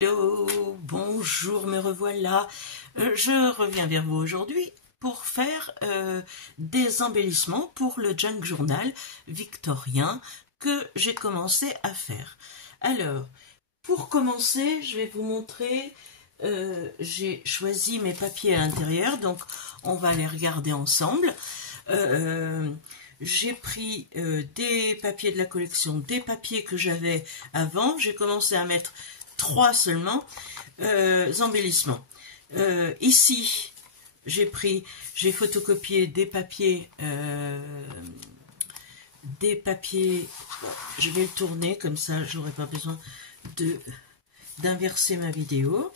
Hello, bonjour, me revoilà. Je reviens vers vous aujourd'hui pour faire des embellissements pour le junk journal victorien que j'ai commencé à faire. Alors, pour commencer, je vais vous montrer, j'ai choisi mes papiers à l'intérieur, donc on va les regarder ensemble. J'ai pris des papiers de la collection, des papiers que j'avais avant. J'ai commencé à mettre 3 seulement embellissements. Ici, j'ai photocopié des papiers, je vais le tourner comme ça, j'aurai pas besoin d'inverser ma vidéo.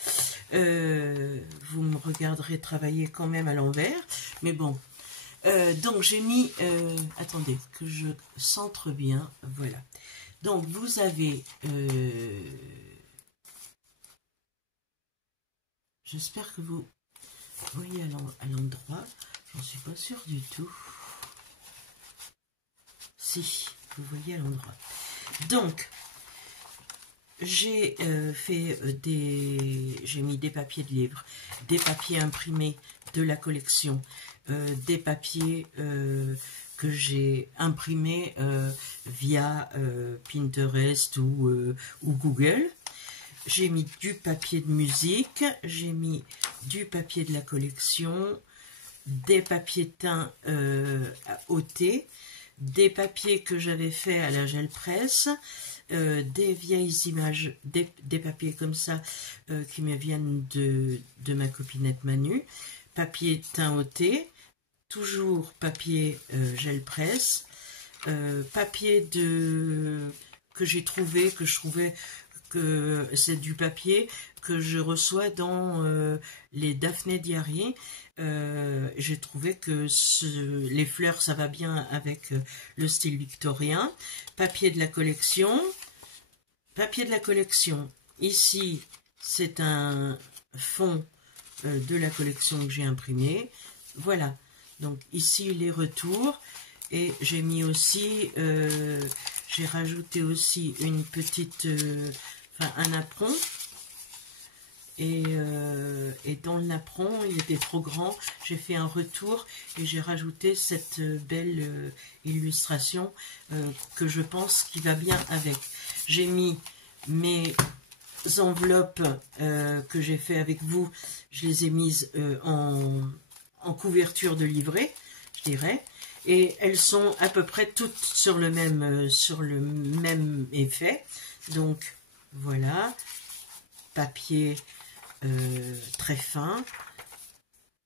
Vous me regarderez travailler quand même à l'envers, mais bon. Donc j'ai mis, attendez que je centre bien, voilà. Donc vous avez, j'espère que vous voyez à l'endroit, j'en suis pas sûre du tout. Si, vous voyez à l'endroit. Donc j'ai j'ai mis des papiers de livres, des papiers imprimés de la collection, des papiers que j'ai imprimés via Pinterest ou Google. J'ai mis du papier de musique, j'ai mis du papier de la collection, des papiers teints au thé, des papiers que j'avais fait à la gel presse, des vieilles images, des papiers comme ça qui me viennent de ma copinette Manu, papier teint au thé, toujours papier gel presse, papier que j'ai trouvé, que je trouvais que c'est du papier que je reçois dans les Daphné Diary. J'ai trouvé que les fleurs ça va bien avec le style victorien. Papier de la collection, ici c'est un fond de la collection que j'ai imprimé, voilà. Donc ici les retours, et j'ai mis aussi j'ai rajouté aussi une petite un napperon, et dans le napperon il était trop grand, j'ai fait un retour et j'ai rajouté cette belle illustration que je pense qui va bien avec. J'ai mis mes enveloppes que j'ai fait avec vous, je les ai mises en couverture de livret, je dirais, et elles sont à peu près toutes sur le même effet. Donc voilà, papier très fin,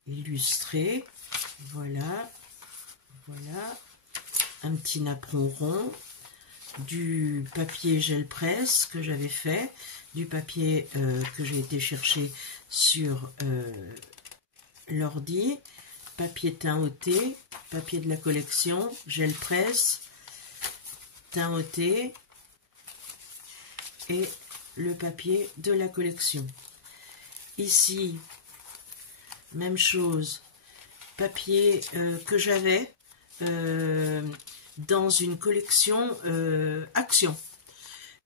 illustré, voilà, un petit napperon rond, du papier gel presse que j'avais fait, du papier que j'ai été chercher sur l'ordi, papier teint au thé, papier de la collection, gel presse, teint au thé et le papier de la collection. Ici, même chose, papier que j'avais dans une collection Action.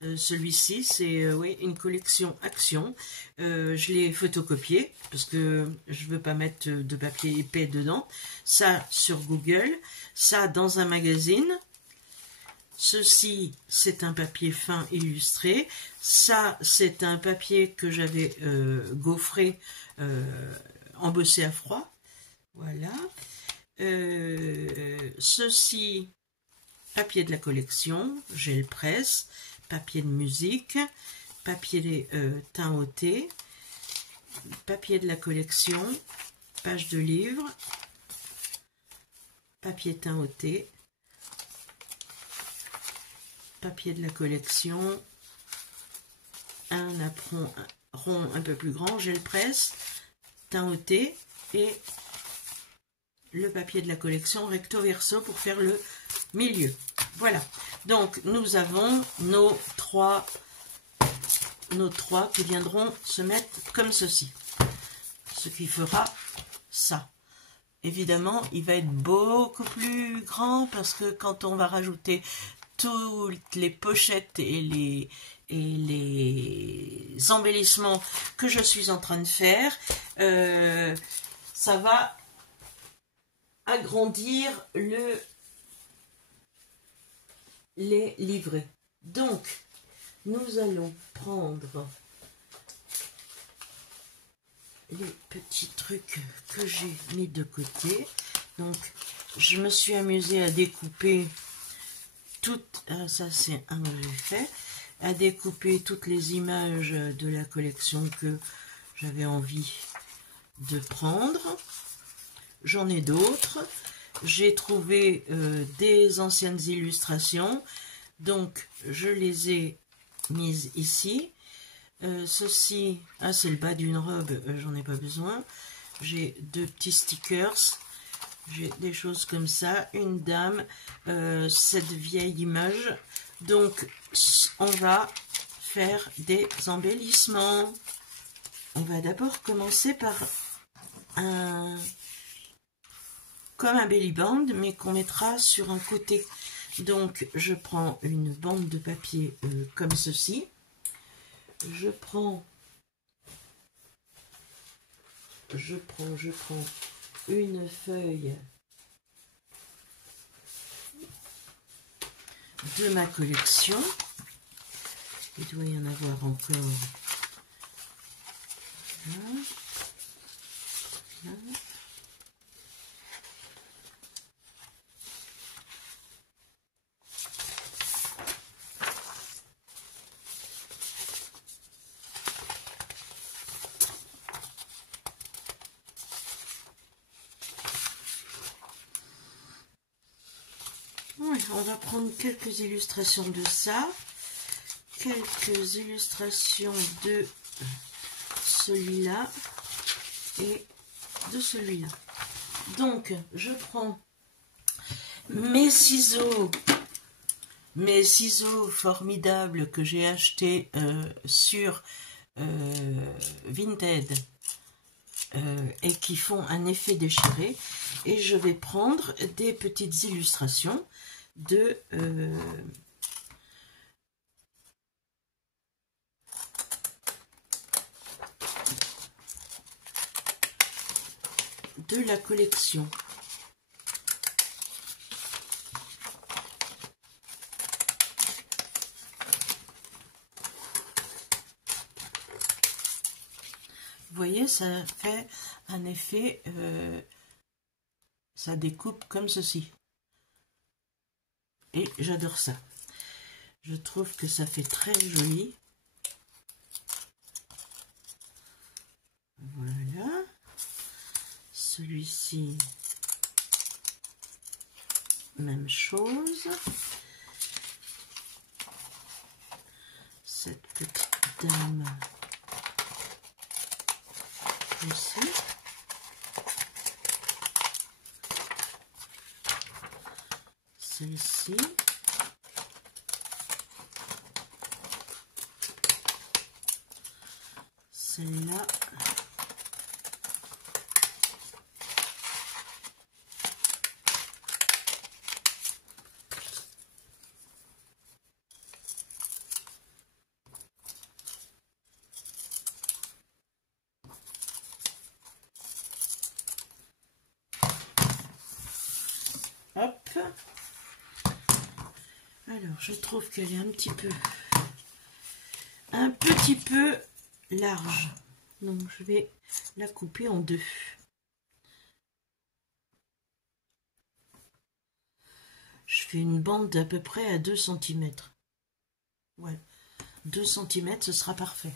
Celui-ci, c'est oui, une collection Action. Je l'ai photocopié parce que je veux pas mettre de papier épais dedans. Ça sur Google, ça dans un magazine. Ceci, c'est un papier fin illustré. Ça, c'est un papier que j'avais gaufré, embossé à froid. Voilà. Ceci, papier de la collection, gel presse, papier de musique, papier teint au thé, papier de la collection, page de livre, papier teint au thé, papier de la collection, un napperon rond un peu plus grand, gel presse, teint au thé et le papier de la collection recto verso pour faire le milieu. Voilà, donc nous avons nos trois qui viendront se mettre comme ceci, ce qui fera ça. Évidemment, il va être beaucoup plus grand parce que quand on va rajouter toutes les pochettes et les embellissements que je suis en train de faire, ça va agrandir les livrets. Donc, nous allons prendre les petits trucs que j'ai mis de côté. Donc, je me suis amusée à découper toutes, ça c'est un que j'ai fait, à découper toutes les images de la collection que j'avais envie de prendre. J'en ai d'autres. J'ai trouvé des anciennes illustrations, donc je les ai mises ici. Ceci, c'est le bas d'une robe, j'en ai pas besoin. J'ai deux petits stickers, j'ai des choses comme ça, une dame, cette vieille image. Donc on va faire des embellissements. On va d'abord commencer par comme un belly band, mais qu'on mettra sur un côté. Donc je prends une bande de papier comme ceci. Je prends une feuille de ma collection. Il doit y en avoir encore. Là. Là. On va prendre quelques illustrations de ça, quelques illustrations de celui-là et de celui-là. Donc, je prends mes ciseaux formidables que j'ai achetés sur Vinted et qui font un effet déchiré, et je vais prendre des petites illustrations de la collection. Vous voyez, ça fait un effet, ça découpe comme ceci. Et j'adore ça. Je trouve que ça fait très joli. Voilà. Celui-ci, même chose. Cette petite dame aussi. Celle-ci. Celle-là. Hop. Alors, je trouve qu'elle est un petit peu large. Donc, je vais la couper en deux. Je fais une bande d'à peu près à 2 cm. Ouais, 2 cm, ce sera parfait.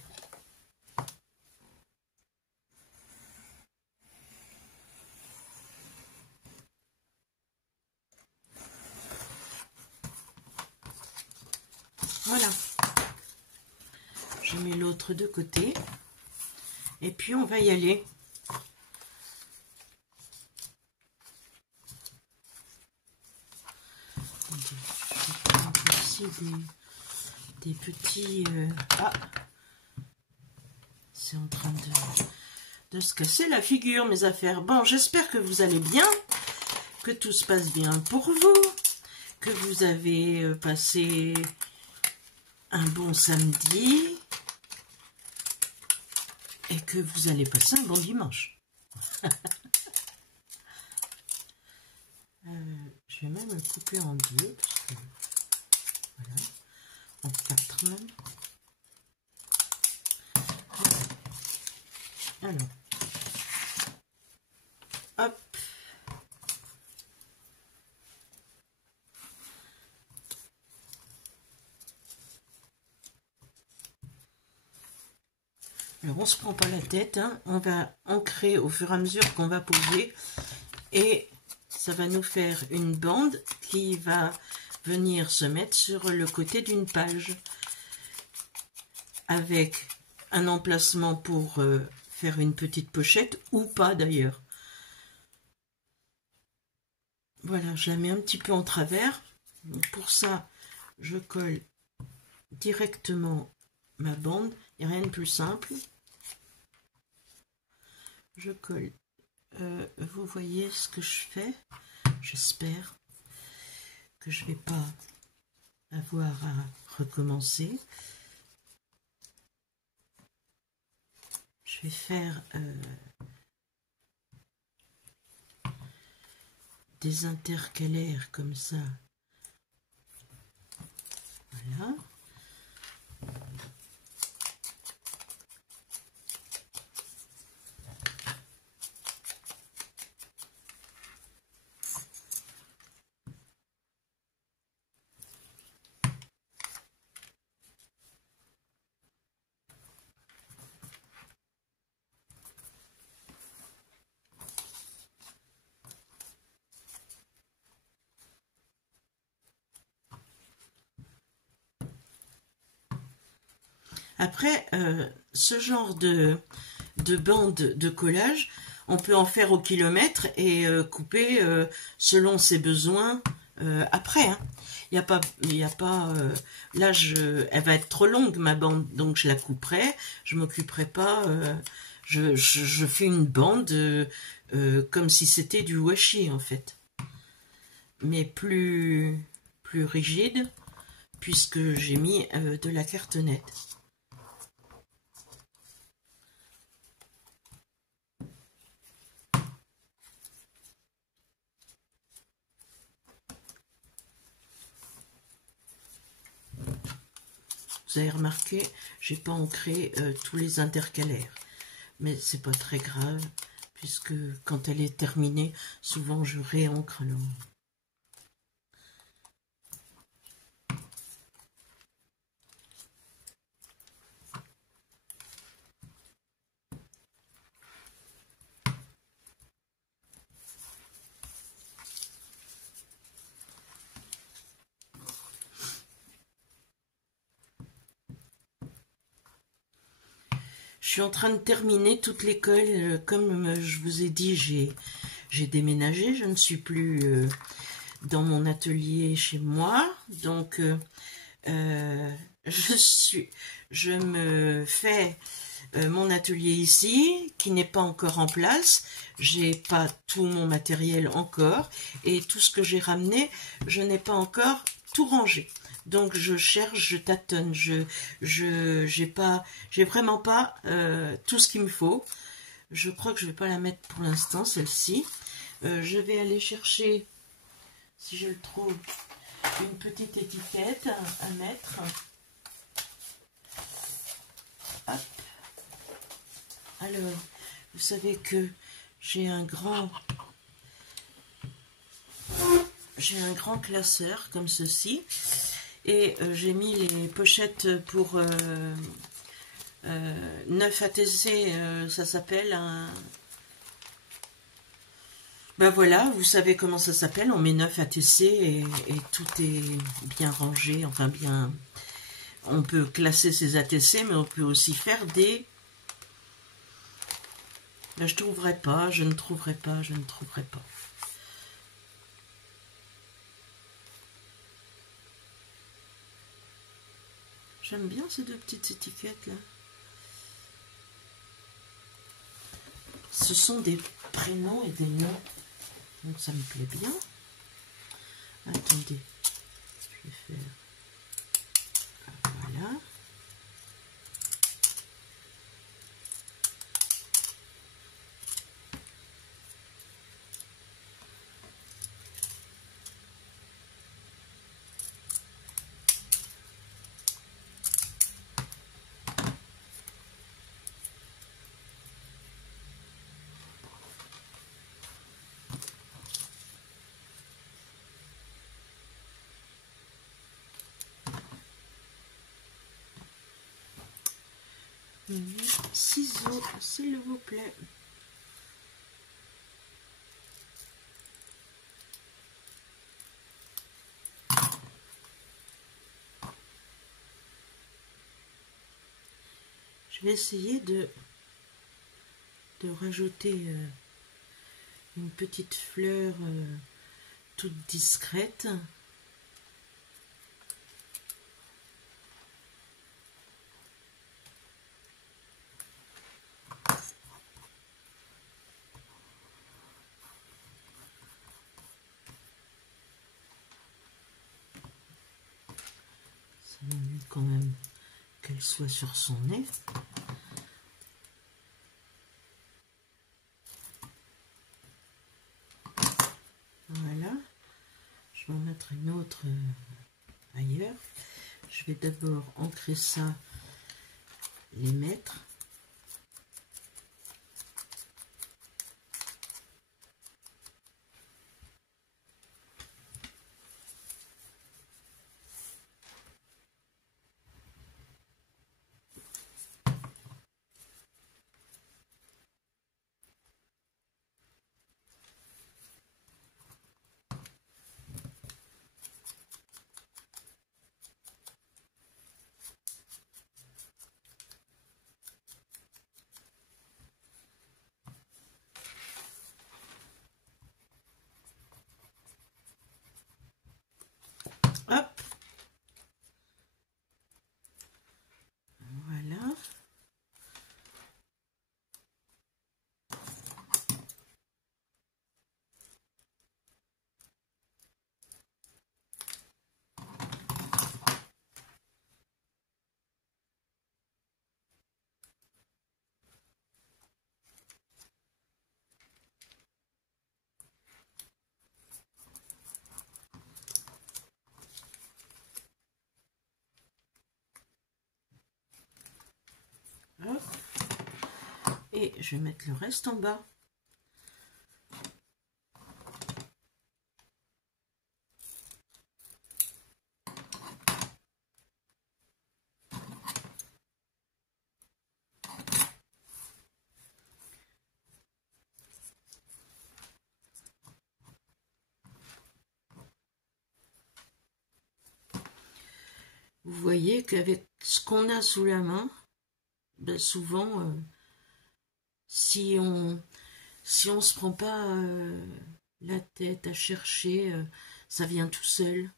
Voilà. Je mets l'autre de côté. Et puis, on va y aller. Je vais prendre aussi des petits... Ah, c'est en train de se casser la figure, mes affaires. Bon, j'espère que vous allez bien, que tout se passe bien pour vous, que vous avez passé un bon samedi et que vous allez passer un bon dimanche. Je vais même le couper en deux, parce que, voilà, en quatre même. Alors, hop. Alors, on se prend pas la tête, hein. On va ancrer au fur et à mesure qu'on va poser et ça va nous faire une bande qui va venir se mettre sur le côté d'une page avec un emplacement pour faire une petite pochette ou pas d'ailleurs. Voilà, je la mets un petit peu en travers. Donc pour ça, je colle directement ma bande. Il n'y a rien de plus simple. Je colle. Vous voyez ce que je fais? J'espère que je ne vais pas avoir à recommencer. Je vais faire des intercalaires comme ça. Voilà. Après, ce genre de bande de collage, on peut en faire au kilomètre et couper selon ses besoins après. Hein. Il y a pas là, elle va être trop longue ma bande, donc je la couperai. Je m'occuperai pas. Je fais une bande comme si c'était du washi en fait, mais plus rigide puisque j'ai mis de la cartonnette. Vous avez remarqué, j'ai pas ancré tous les intercalaires, mais c'est pas très grave puisque quand elle est terminée, souvent je réancre alors. Je suis en train de terminer toute l'école. Comme je vous ai dit, j'ai déménagé. Je ne suis plus dans mon atelier chez moi. Donc, je me fais mon atelier ici, qui n'est pas encore en place. J'ai pas tout mon matériel encore. Et tout ce que j'ai ramené, je n'ai pas encore tout rangé. Donc je cherche, je tâtonne, j'ai vraiment pas tout ce qu'il me faut. Je crois que je vais pas la mettre pour l'instant, celle-ci. Je vais aller chercher, si je le trouve, une petite étiquette à mettre. Hop. Alors, vous savez que j'ai un grand classeur comme ceci. Et j'ai mis les pochettes pour 9 ATC, ça s'appelle un... Ben voilà, vous savez comment ça s'appelle, on met 9 ATC et tout est bien rangé, enfin bien... On peut classer ces ATC, mais on peut aussi faire des... Là, je ne trouverai pas. J'aime bien ces deux petites étiquettes là. Ce sont des prénoms et des noms. Donc ça me plaît bien. Attendez. Je vais faire... Voilà. Ciseaux, s'il vous plaît. Je vais essayer de rajouter une petite fleur toute discrète. Ça m'ennuie quand même qu'elle soit sur son nez. Voilà. Je vais en mettre une autre ailleurs. Je vais d'abord ancrer ça, les mettre. Hop. Voilà. Hop. Et je vais mettre le reste en bas. Vous voyez qu'avec ce qu'on a sous la main, ben souvent, si on se prend pas la tête à chercher, ça vient tout seul.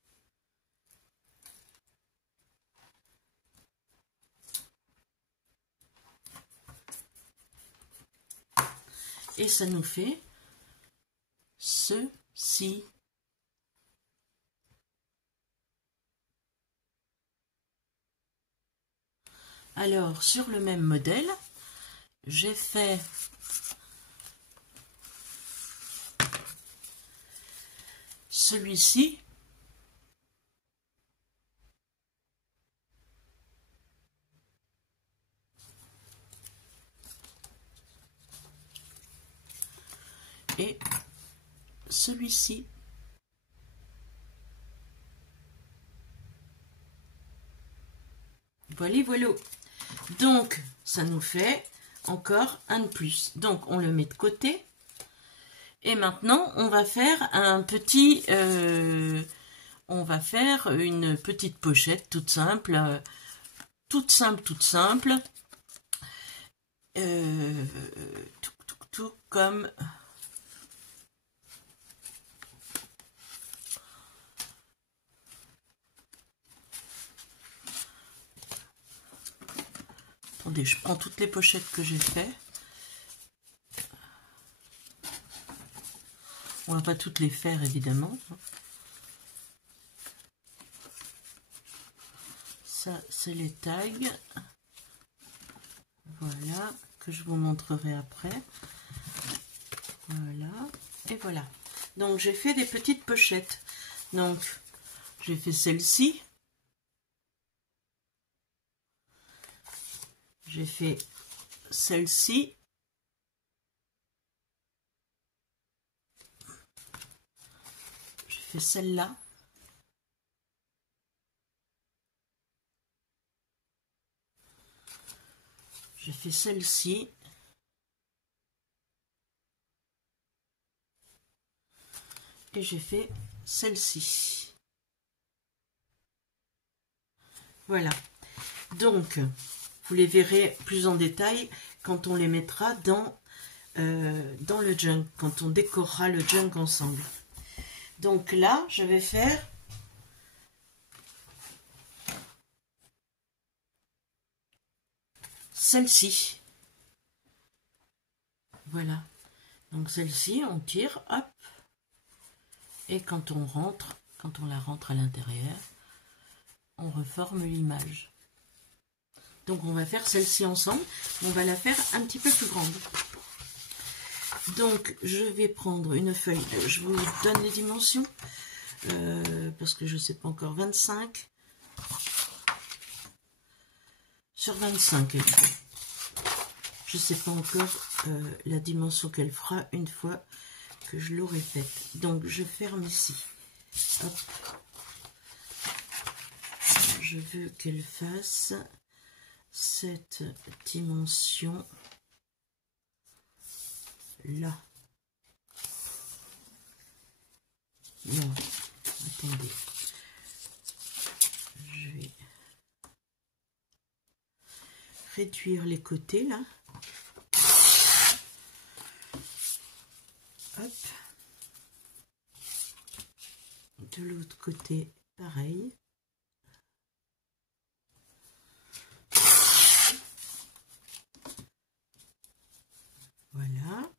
Et ça nous fait ceci. Alors, sur le même modèle, j'ai fait celui-ci. Et celui-ci. Voilà, voilà. Donc, ça nous fait encore un de plus. Donc, on le met de côté. Et maintenant, on va faire un petit... on va faire une petite pochette toute simple. Toute simple, toute simple. Tout comme... Attendez, je prends toutes les pochettes que j'ai fait. On va pas toutes les faire, évidemment. Ça, c'est les tags. Voilà, que je vous montrerai après. Voilà, et voilà. Donc, j'ai fait des petites pochettes. Donc, j'ai fait celle-ci. J'ai fait celle-ci. J'ai fait celle-là. je fais celle-ci. Et j'ai fait celle-ci. Voilà. Donc, vous les verrez plus en détail quand on les mettra dans le junk, quand on décorera le junk ensemble. Donc là, je vais faire celle-ci. Voilà. Donc celle-ci, on tire, hop. Et quand on la rentre à l'intérieur, on reforme l'image. Donc on va faire celle-ci ensemble. On va la faire un petit peu plus grande. Donc je vais prendre une feuille. Je vous donne les dimensions. Parce que je ne sais pas encore. 25 sur 25. Je ne sais pas encore la dimension qu'elle fera une fois que je l'aurai faite. Donc je ferme ici. Hop. Je veux qu'elle fasse cette dimension là. Non, attendez. Je vais réduire les côtés là. Hop. De l'autre côté, pareil. Voilà.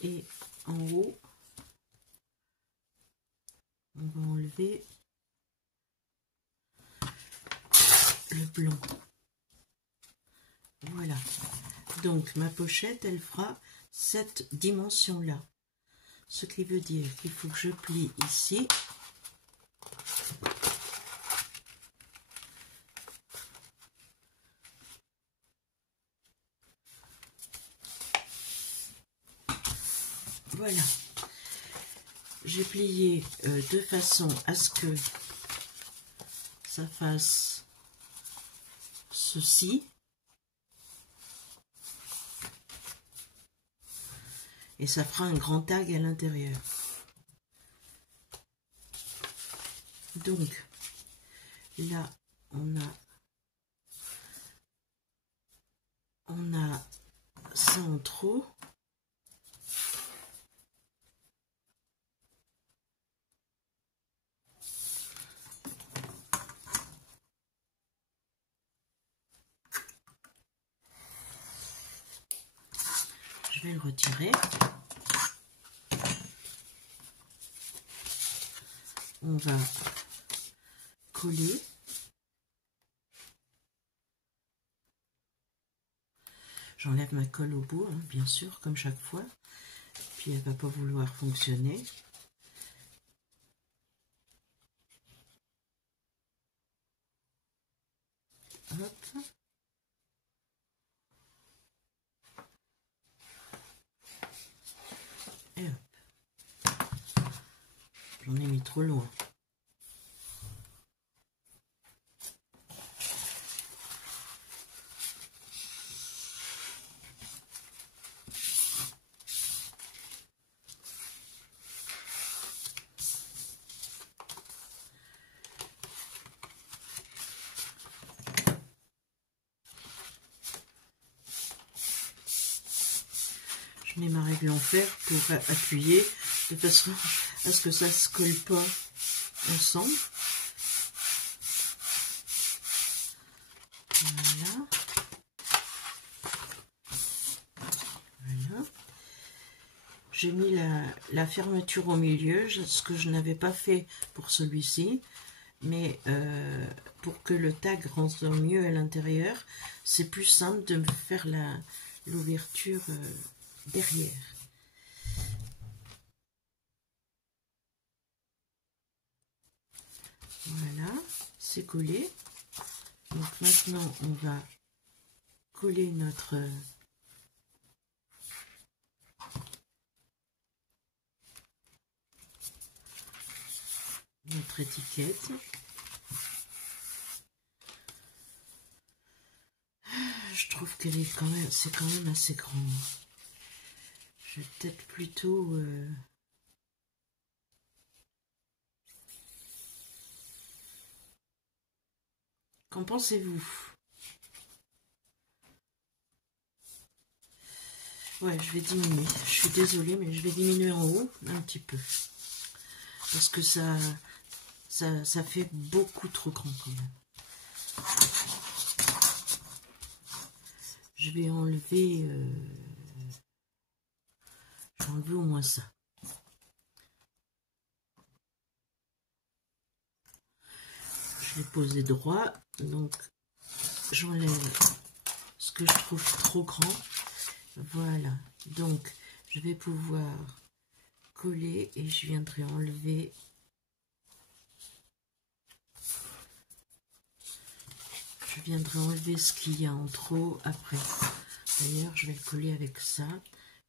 Et en haut, on va enlever le blanc. Voilà. Donc, ma pochette, elle fera cette dimension-là. Ce qui veut dire qu'il faut que je plie ici. Voilà. J'ai plié de façon à ce que ça fasse ceci. Et ça fera un grand tag à l'intérieur. Donc, là, on a ça en trop. Je vais le retirer. On va coller. J'enlève ma colle au bout, hein, bien sûr, comme chaque fois. Puis elle ne va pas vouloir fonctionner. Hop. Et hop. J'en ai mis trop loin. Je mets ma règle en fer pour appuyer de façon à ce que ça ne se colle pas ensemble. Voilà. Voilà. J'ai mis la fermeture au milieu, ce que je n'avais pas fait pour celui-ci. Mais pour que le tag rentre mieux à l'intérieur, c'est plus simple de me faire l'ouverture derrière. Voilà, c'est collé. Donc maintenant, on va coller notre étiquette. Je trouve qu'elle est quand même, c'est quand même assez grand. Je vais peut-être plutôt... Qu'en pensez-vous? Ouais, je vais diminuer. Je suis désolée, mais je vais diminuer en haut un petit peu. Parce que ça fait beaucoup trop grand quand même. Je vais enlever... je vais enlever au moins ça. Je l'ai posé droit, donc j'enlève ce que je trouve trop grand. Voilà, donc je vais pouvoir coller et je viendrai enlever. Je viendrai enlever ce qu'il y a en trop après. D'ailleurs, je vais le coller avec ça,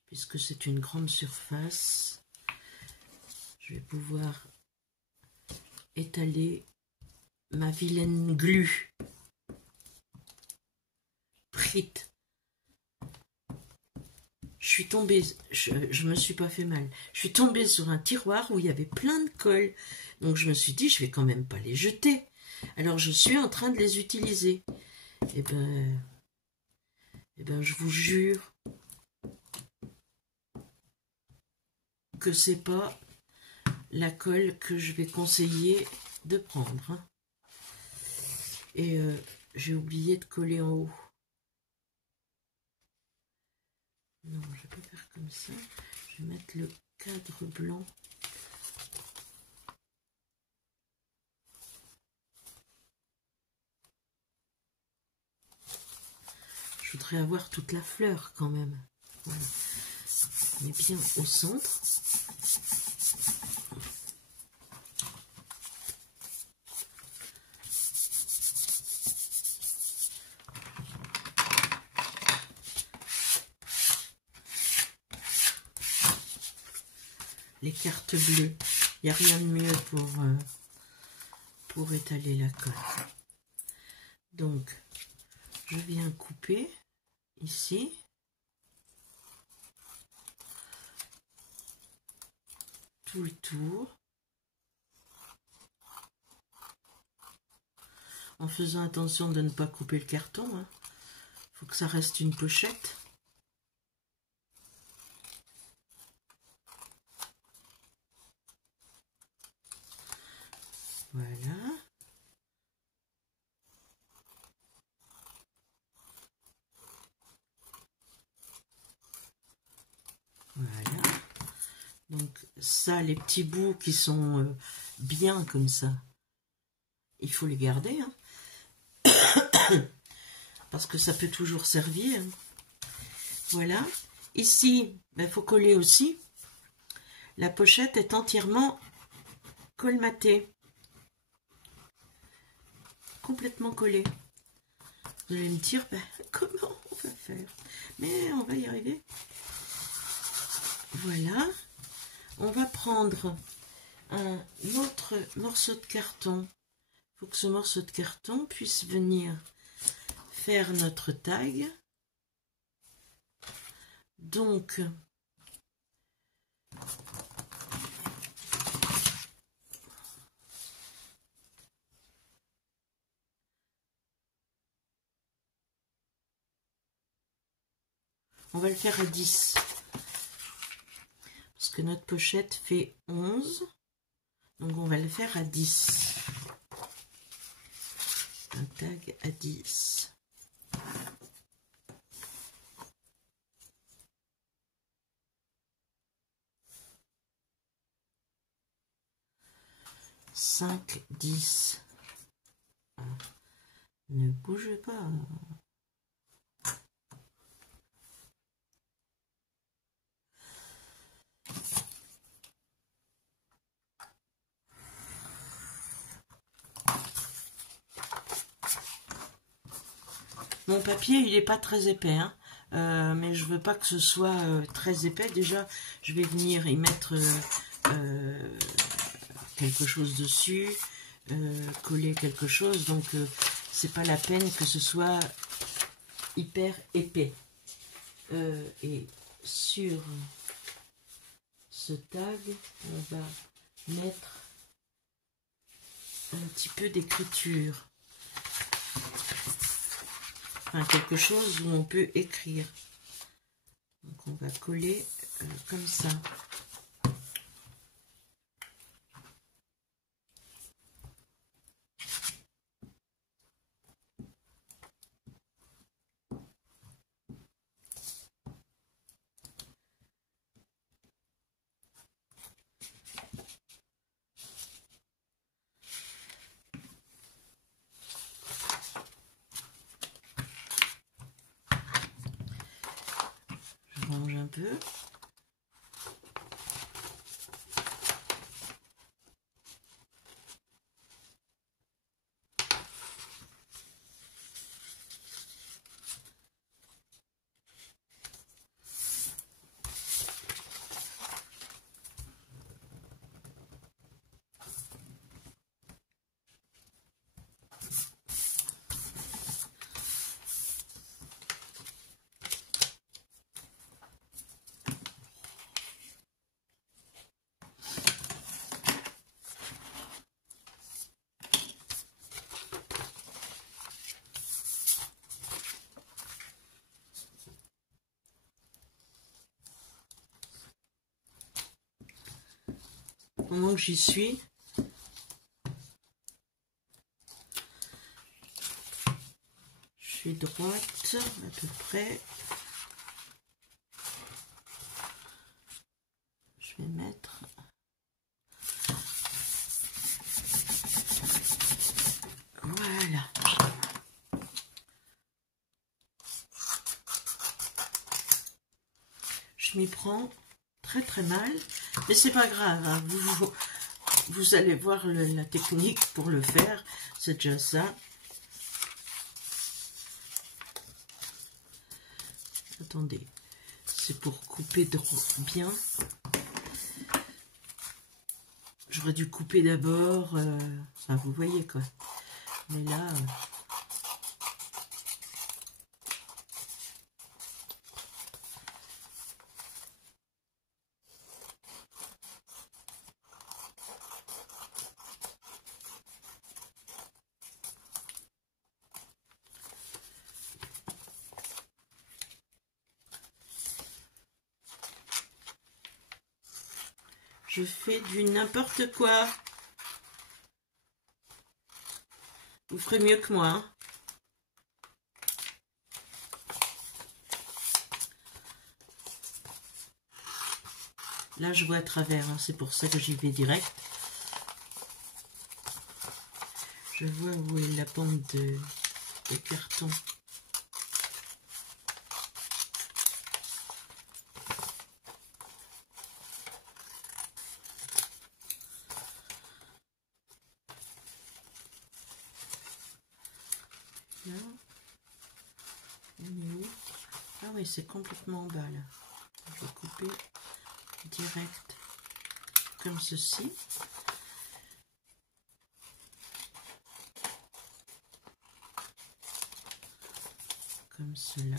puisque c'est une grande surface. Je vais pouvoir étaler ma vilaine glu. Frite. Je suis tombée, je me suis pas fait mal. Je suis tombée sur un tiroir où il y avait plein de colle. Donc je me suis dit, je vais quand même pas les jeter. Alors je suis en train de les utiliser. Eh ben je vous jure que c'est pas la colle que je vais conseiller de prendre. Hein. Et j'ai oublié de coller en haut. Non, je vais pas faire comme ça. Je vais mettre le cadre blanc. Je voudrais avoir toute la fleur quand même. Voilà. On est bien au centre. Les cartes bleues, il n'y a rien de mieux pour étaler la colle. Donc, je viens couper ici. Tout le tour. En faisant attention de ne pas couper le carton. Hein. Faut que ça reste une pochette. Voilà. Voilà. Donc ça, les petits bouts qui sont bien comme ça, il faut les garder. Hein. Parce que ça peut toujours servir. Voilà. Ici, il faut coller aussi. La pochette est entièrement colmatée. Complètement collée. Vous allez me dire, comment on va faire? Mais on va y arriver. Voilà. On va prendre un autre morceau de carton. Il faut que ce morceau de carton puisse venir faire notre tag. Donc, on va le faire à 10. Parce que notre pochette fait 11. Donc on va le faire à 10. Un tag à 10. « 5, 10. Ne bougez pas. Mon papier, il n'est pas très épais, hein. Mais je veux pas que ce soit très épais. Déjà, je vais venir y mettre quelque chose dessus, coller quelque chose. Donc, c'est pas la peine que ce soit hyper épais. Et sur ce tag, on va mettre un petit peu d'écriture. Enfin, quelque chose où on peut écrire. Donc on va coller comme ça. Je range un peu. Pendant que j'y suis, je suis droite à peu près. Je vais mettre voilà. Je m'y prends très mal, mais c'est pas grave, hein. Vous allez voir la technique pour le faire, c'est déjà ça. Attendez, c'est pour couper droit bien. J'aurais dû couper d'abord, enfin, vous voyez quoi. Mais là, je fais du n'importe quoi. Vous ferez mieux que moi, hein. Là, je vois à travers, hein. C'est pour ça que j'y vais direct. Je vois où est la bande de carton. Là, on est où? Ah oui, c'est complètement en bas là. Je vais couper direct comme ceci. Comme cela.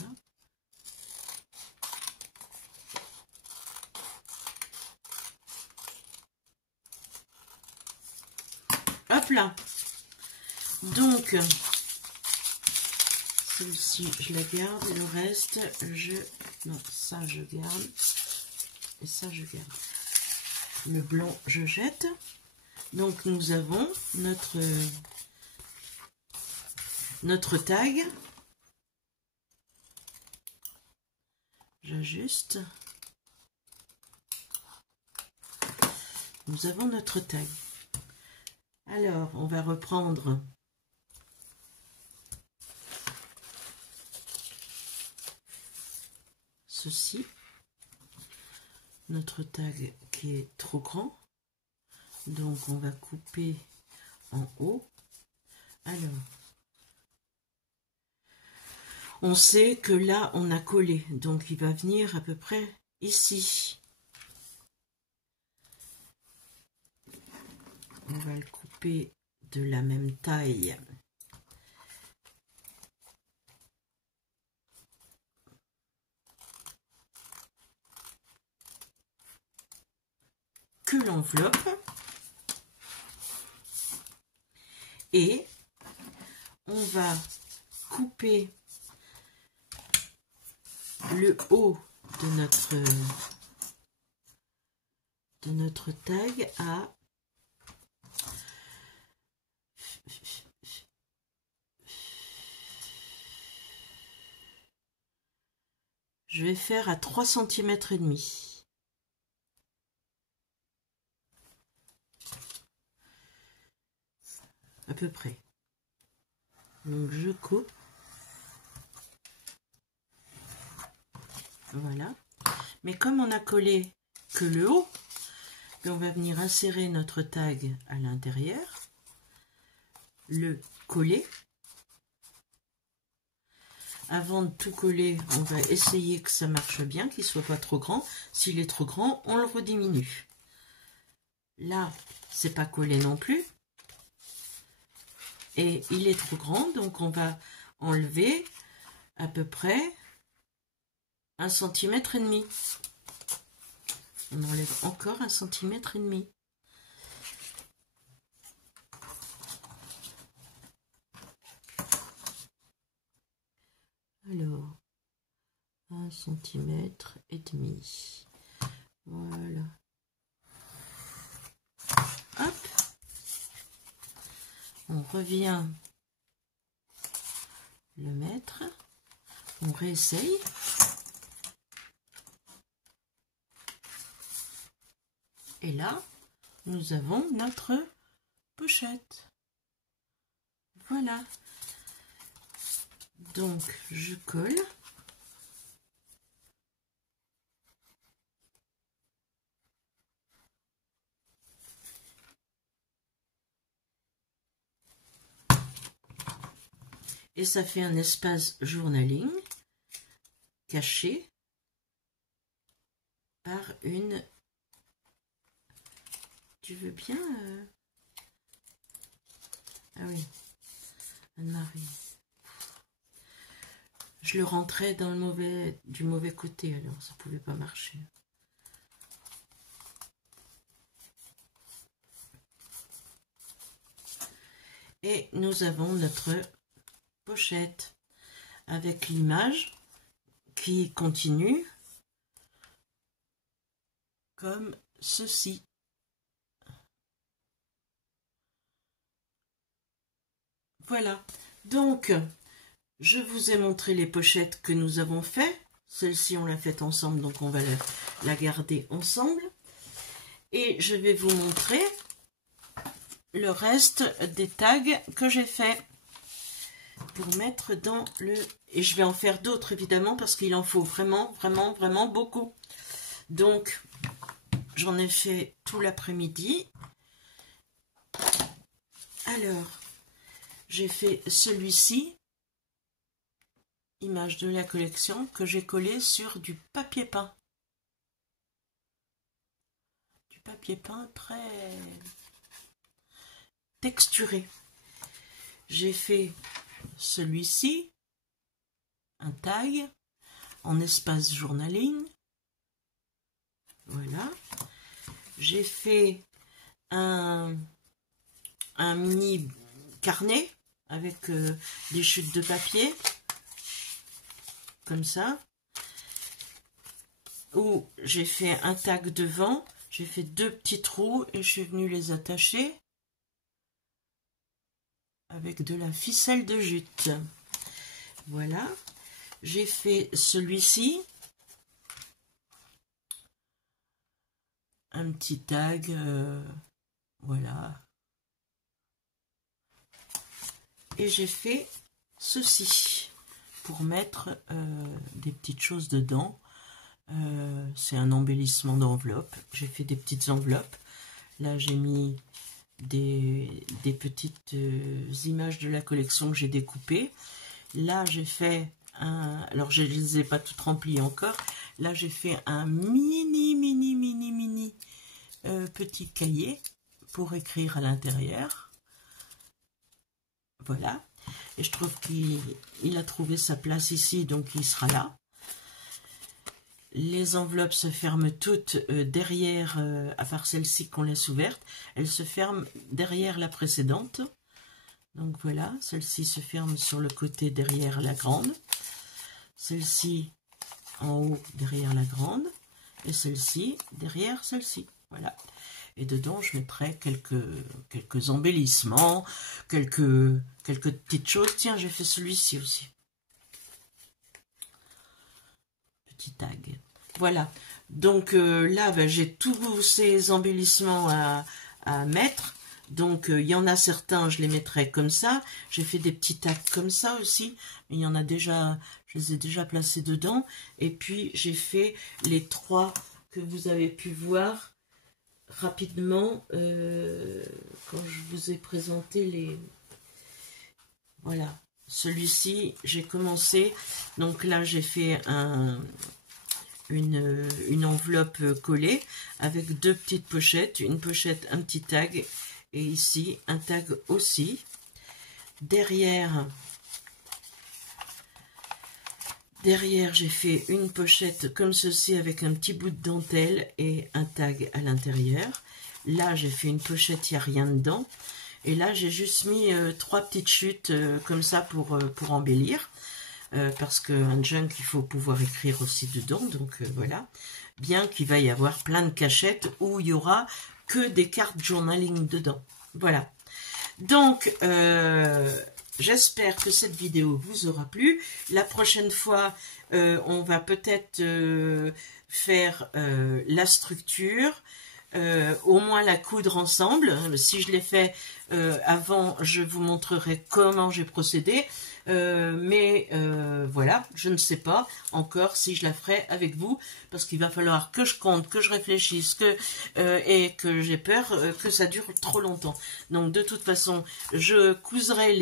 Hop là. Donc, celle-ci, je la garde. Le reste, non, ça, je garde. Et ça, je garde. Le blanc, je jette. Donc, nous avons notre tag. J'ajuste. Nous avons notre tag. Alors, on va reprendre ceci. Notre tag qui est trop grand. Donc, on va couper en haut. Alors, on sait que là, on a collé. Donc, il va venir à peu près ici. On va le couper de la même taille. que l'enveloppe. Et on va couper le haut de notre tag à je vais faire à 3 cm et demi. À peu près. Donc je coupe. Voilà. Mais comme on a collé que le haut, on va venir insérer notre tag à l'intérieur, le coller. Avant de tout coller, on va essayer que ça marche bien, qu'il ne soit pas trop grand. S'il est trop grand, on le rediminue. Là, c'est pas collé non plus. Et il est trop grand, donc on va enlever à peu près 1,5 cm. On enlève encore 1,5 cm. Alors, 1,5 cm. Voilà. Hop. On revient le mettre. On réessaye. Et là, nous avons notre pochette. Voilà. Donc, je colle. Et ça fait un espace journaling caché par une... Tu veux bien Ah oui, Anne-Marie. Je le rentrais dans du mauvais côté, alors ça pouvait pas marcher. Et nous avons notre pochette avec l'image qui continue comme ceci. Voilà, donc je vous ai montré les pochettes que nous avons fait. Celle-ci on l'a faite ensemble, donc on va la garder ensemble. Et je vais vous montrer le reste des tags que j'ai fait pour mettre dans le... Et je vais en faire d'autres évidemment parce qu'il en faut vraiment, vraiment, vraiment beaucoup. Donc, j'en ai fait tout l'après-midi. Alors, j'ai fait celui-ci, image de la collection, que j'ai collé sur du papier peint. Du papier peint très texturé. J'ai fait celui-ci, un tag en espace journaling. Voilà. J'ai fait un mini carnet avec des chutes de papier, comme ça. Où j'ai fait un tag devant, j'ai fait 2 petits trous et je suis venue les attacher avec de la ficelle de jute. Voilà. J'ai fait celui-ci. Un petit tag. Voilà. Et j'ai fait ceci pour mettre des petites choses dedans. C'est un embellissement d'enveloppe. J'ai fait des petites enveloppes. Là, j'ai mis des petites images de la collection que j'ai découpées. Là, j'ai fait un... Alors, je ne les ai pas toutes remplies encore. Là, j'ai fait un mini petit cahier pour écrire à l'intérieur. Voilà. Et je trouve qu'il a trouvé sa place ici, donc il sera là. Les enveloppes se ferment toutes derrière, à part celle-ci qu'on laisse ouverte, elles se ferment derrière la précédente. Donc voilà, celle-ci se ferme sur le côté derrière la grande, celle-ci en haut derrière la grande, et celle-ci derrière celle-ci. Voilà. Et dedans, je mettrai quelques embellissements, quelques petites choses. Tiens, j'ai fait celui-ci aussi. Petit tag. Voilà. Donc là, ben, j'ai tous ces embellissements à mettre. Donc, il y en a certains, je les mettrai comme ça. J'ai fait des petits tags comme ça aussi. Mais il y en a déjà, je les ai déjà placés dedans. Et puis, j'ai fait les 3 que vous avez pu voir rapidement quand je vous ai présenté les... Voilà. Celui-ci, j'ai commencé. Donc là, j'ai fait une enveloppe collée avec 2 petites pochettes. Une pochette, un petit tag. Et ici, un tag aussi. Derrière, j'ai fait une pochette comme ceci avec un petit bout de dentelle et un tag à l'intérieur. Là, j'ai fait une pochette, il n'y a rien dedans. Et là, j'ai juste mis 3 petites chutes comme ça pour embellir. Parce qu'un junk, il faut pouvoir écrire aussi dedans. Donc voilà. Bien qu'il va y avoir plein de cachettes où il y aura que des cartes journaling dedans. Voilà. Donc, j'espère que cette vidéo vous aura plu. La prochaine fois, on va peut-être faire la structure, au moins la coudre ensemble. Si je l'ai fait avant, je vous montrerai comment j'ai procédé. Mais voilà, je ne sais pas encore si je la ferai avec vous, parce qu'il va falloir que je compte, que je réfléchisse, et que j'ai peur que ça dure trop longtemps. Donc de toute façon, je couserai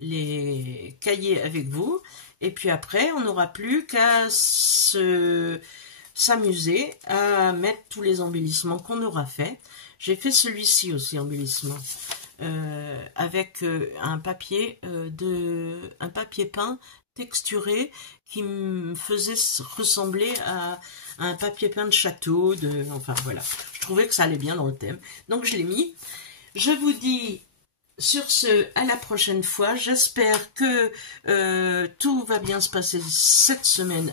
les cahiers avec vous, et puis après, on n'aura plus qu'à s'amuser à mettre tous les embellissements qu'on aura fait. J'ai fait celui-ci aussi, embellissement. Avec un papier peint texturé qui me faisait ressembler à un papier peint de château, enfin voilà, je trouvais que ça allait bien dans le thème, donc je l'ai mis. Je vous dis sur ce, à la prochaine fois. J'espère que tout va bien se passer cette semaine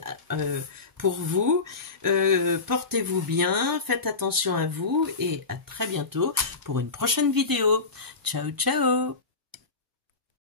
pour vous. Portez-vous bien, faites attention à vous et à très bientôt pour une prochaine vidéo. Ciao, ciao!